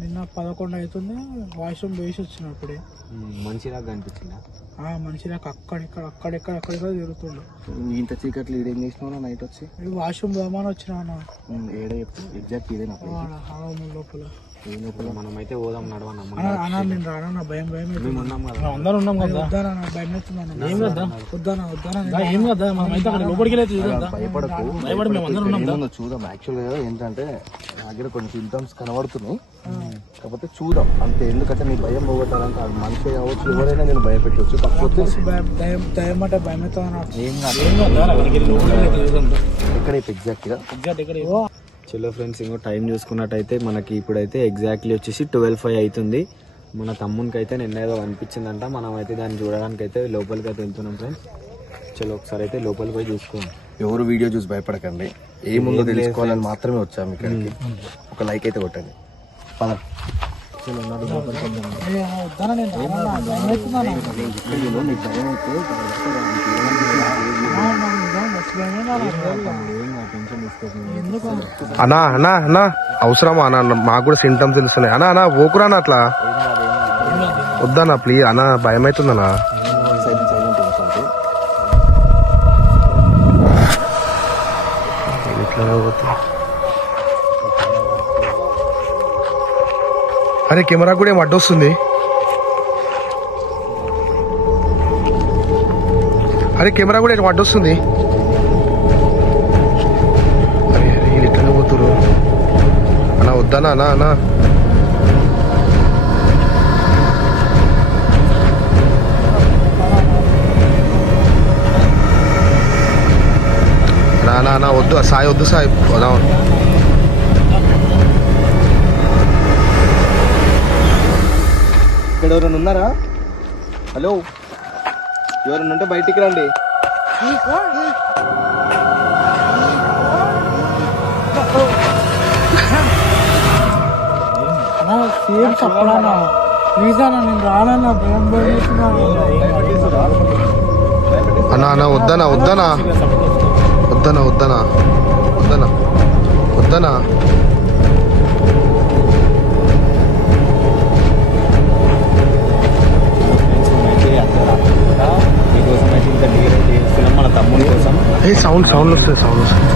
నిన్న 11 అవుతుంది. వాష్రూమ్ వేసి వచ్చిన అప్పుడే. మంచిగా కనిపించిందా? మంచిగా అక్కడెక్కడ తిరుగుతుండు. ఇంత చీకట్లు ఏం చేసినావు నైట్ వచ్చి? వాష్రూమ్ పోమని వచ్చిన ఏడ చెప్పు ఎగ్జాక్ట్ ఇదేనా లోపల. మనమైతే పోదాం నడవన్నా. నేను రానా, నా భయం అందరూ ఉన్నాం కదా. వద్దానా, నాకు భయం అవుతుందన్నా. ఏం కదా మనమైతే అక్కడ లోపలికి భయపడకు. చూద్దాం. యాక్చువల్ గా ఏంటంటే నా దగ్గర కొన్ని సింటమ్స్ కనబడుతున్నాయి, కాకపోతే చూద్దాం అంతే. ఎందుకంటే నీ భయం పోగొట్టాలంటే అది మనిషి కావచ్చు, ఎవరైనా నేను భయపెట్టవచ్చు. కాకపోతే భయం అంటే భయం అవుతుందా? ఎక్కడ ఎగ్జాక్ట్ గా చలో ఫ్రెండ్స్, ఇంకో టైం చూసుకున్నట్టయితే మనకి ఇప్పుడైతే ఎగ్జాక్ట్లీ వచ్చేసి 12:05 అవుతుంది. మన తమ్మునికి అయితే నిన్న ఏదో అనిపించిందంట. మనం అయితే దాన్ని చూడడానికి అయితే లోపలికి అయితే వెళ్తున్నాం ఫ్రెండ్స్. చలో ఒకసారి అయితే లోపలికి పోయి చూసుకోండి. ఎవరు వీడియో చూసి భయపడకండి, ఏముందో తెలుసుకోవాలని మాత్రమే వచ్చాము ఇక్కడికి. ఒక లైక్ అయితే కొట్టండి. పద అన్నా అన్నా అన్నా అవసరమా అన్న? మాకు కూడా సింటమ్స్ తెలుస్తున్నాయి అన్నా. అన్నా ఓకురా అట్లా వద్దన్నా ప్లీజ్ అన్నా, భయం అవుతుందన్నా. అరే కెమెరా కూడా ఏం అడ్డొస్తుంది. అరే కెమెరా కూడా ఏం అడ్డొస్తుంది. అరే అరే ఇట్లనే పోతురు అన్నా. వద్దనా అన్నా అన్నా. నా వద్దు సాయి, వద్దు సాయి. వదా ఇక్కడ ఎవరైనా ఉన్నారా? హలో, ఎవరైనా ఉంటే బయటికి రండి. అన్నా అన్నా వద్దనా వద్దనా వద్దనా వద్దనా వద్దనా వద్దనా. మన తమ్ముడి కోసం సౌండ్ వస్తుంది, సౌండ్ వస్తుంది.